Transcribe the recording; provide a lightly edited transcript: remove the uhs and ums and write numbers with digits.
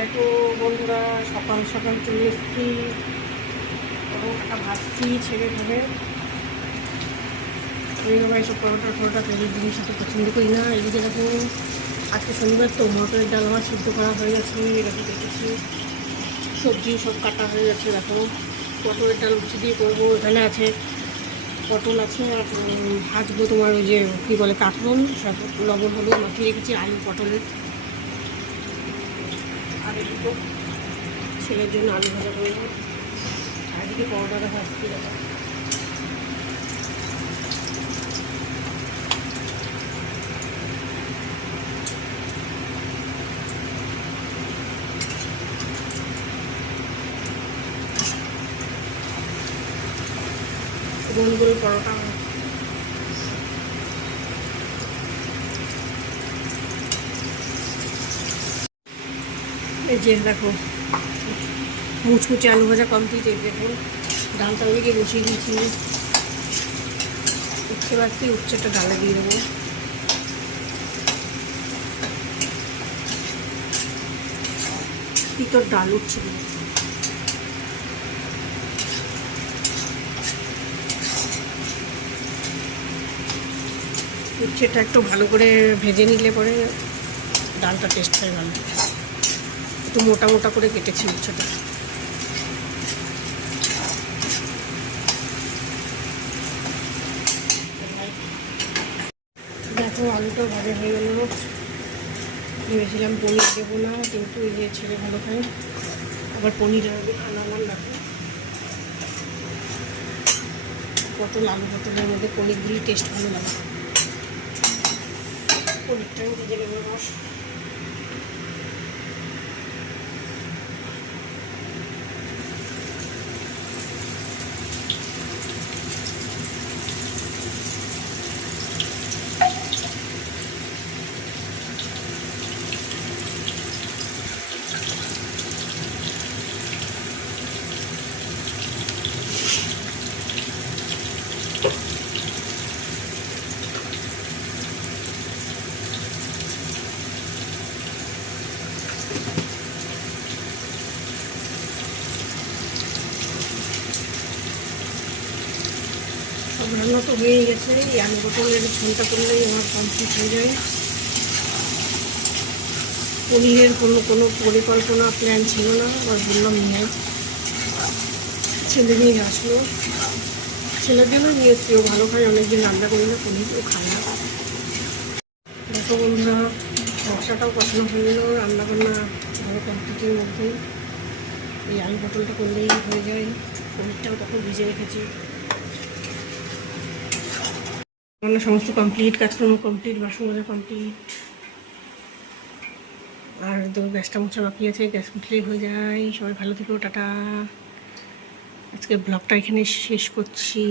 দেখো বন্ধুরা, সকাল সকাল চলে এসেছি, পরোটা ভাজছি ছেড়ে ধরে। আমি বাবা এইসব পরোটা তেলের জিনিস এত পছন্দ করি না। এদিকে দেখো আজকে শনিবার তো মটরের ডাল আমার সিদ্ধ করা হয়ে গেছে, রেখে দেখেছি। সবজি সব কাটা হয়ে গেছে। দেখো পটলের ডাল উচ্ছে দিয়ে করবো। এখানে আছে পটল আছে, আর ভাজবো তোমার ওই যে কী বলে কাঁকরোল, সব লবণ হলুদ মাখিয়ে রেখেছি, আলু পটলের। আর এদিকে ছেলের জন্য আলু ভাজা করবো, আর এদিকে পরোটাটা ভাজছি। দেখো গোল গোল পরোটা। এই যে দেখো মুচমুচে আলু ভাজা কমপ্লিট। এই দেখো ডালটা ওদিকে বসিয়ে দিয়েছি, উচ্ছে বাড়ছি, উচ্ছেটা ডালে দিয়ে দেবো। তিতর ডাল উচ্ছে দিয়ে উচ্ছেটা একটু ভালো করে ভেজে নিলে পরে ডালটা টেস্ট হয় ভালো। একটু মোটা মোটা করে কেটেছি উচ্ছেটা। দেখো আলুটাও ভাজা হয়ে গেল। ভেবেছিলাম পনির দেবো না, কিন্তু এই যে ছেলে ভালো খায়, আবার পনির আনালাম। দেখো পটল আলু পটলের মধ্যে পনির দিলে টেস্ট ভালো লাগে। পনিরটাও ভেজে নেবো রস। সব রান্না তো হয়েই গেছে। এই আলু পটলের ঝোলটা করলেই আমার কমপ্লিট হয়ে যায়। পনিরের কোনো পরিকল্পনা প্ল্যান ছিল না, আবার বললাম নিয়ে ছেলে নিয়ে আসলো, ছেলের জন্য নিয়ে এসছি। ও ভালো খায়, অনেকদিন রান্না করি না পনির, ও খায় না। দেখো বন্ধুরা, মশলাটাও কষানো হয়ে গেল, রান্নাবান্না ভালো কমপ্লিটের মধ্যে। এই আলু পটলটা করলেই হয়ে যায়। পনিরটাও তখন ভিজে রেখেছি। রান্না সমস্ত কমপ্লিট, কাজকর্ম কমপ্লিট, বাসন মাজা কমপ্লিট। আর তো গ্যাসটা মোছা বাকি আছে, গ্যাস উঠলেই হয়ে যায়। সবাই ভালো থেকো, টাটা। আজকের ব্লগটা এখানে শেষ করছি।